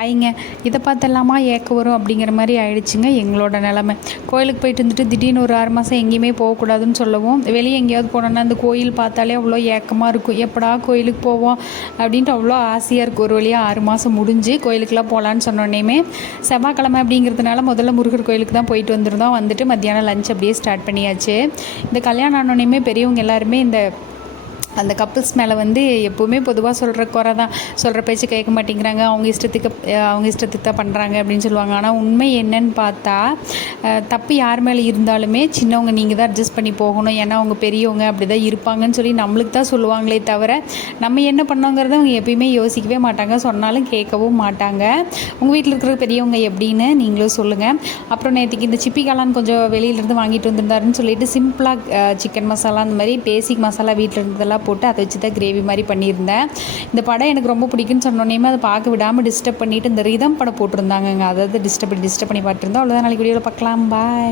ஆயிங்க இதை பார்த்தெல்லாமா ஏக்கம் வரும் அப்படிங்கிற மாதிரி ஆயிடுச்சுங்க எங்களோட நிலமை. கோயிலுக்கு போயிட்டு வந்துட்டு திடீர்னு ஒரு 6 மாதம் எங்கேயுமே போகக்கூடாதுன்னு சொல்லவும், வெளியே எங்கேயாவது போனோன்னா அந்த கோயில் பார்த்தாலே அவ்வளோ ஏக்கமாக இருக்கும். எப்படா கோயிலுக்கு போவோம் அப்படின்ட்டு அவ்வளோ ஆசையாக இருக்கும். ஒரு வழியாக 6 மாதம் முடிஞ்சு கோயிலுக்கெலாம் போகலான்னு சொன்னோன்னே செவ்வாய்க்கிழமை அப்படிங்கிறதுனால முதல்ல முருகர் கோயிலுக்கு தான் போயிட்டு வந்துருந்தோம். வந்துட்டு மத்தியானம் லஞ்ச் அப்படியே ஸ்டார்ட் பண்ணியாச்சு. இந்த கல்யாணம் ஆனோடனே பெரியவங்க எல்லாருமே அந்த கப்புள்ஸ் மேலே எப்போவுமே பொதுவாக சொல்கிற குறை தான். சொல்கிற பேச்சு கேட்க மாட்டேங்கிறாங்க, அவங்க இஷ்டத்துக்கு தான் பண்ணுறாங்க அப்படின்னு சொல்லுவாங்க. ஆனால் உண்மை என்னன்னு பார்த்தா, தப்பு யார் மேலே இருந்தாலுமே சின்னவங்க நீங்கள் தான் அட்ஜஸ்ட் பண்ணி போகணும். ஏன்னா அவங்க பெரியவங்க அப்படி தான் இருப்பாங்கன்னு சொல்லி நம்மளுக்கு தான் சொல்லுவாங்களே தவிர நம்ம என்ன பண்ணோங்கிறத அவங்க எப்பயுமே யோசிக்கவே மாட்டாங்க. சொன்னாலும் கேட்கவும் மாட்டாங்க. உங்கள் வீட்டில் இருக்கிற பெரியவங்க எப்படின்னு நீங்களும் சொல்லுங்கள். அப்புறம் நேற்றுக்கு இந்த சிப்பி காளான் கொஞ்சம் வெளியிலேருந்து வாங்கிட்டு வந்திருந்தாருன்னு சொல்லிட்டு சிம்பிளாக சிக்கன் மசாலா அந்த மாதிரி பேசிக் மசாலா வீட்டில் இருந்ததெல்லாம் போட்டு அதை வச்சு தான் கிரேவி மாதிரி பண்ணியிருந்தேன். இந்த படம் எனக்கு ரொம்ப பிடிக்குன்னு சொன்னோன்னே அதை பார்க்க விடாமல் டிஸ்டர்ப் பண்ணிவிட்டு இந்த ரிதம் படம் போட்டிருந்தாங்க. அதாவது டிஸ்டர்ப் பண்ணி பார்த்துருந்தோம். அவ்வளோதான். நாளைக்கு வீடியோவில் பார்க்கலாம். பாய்.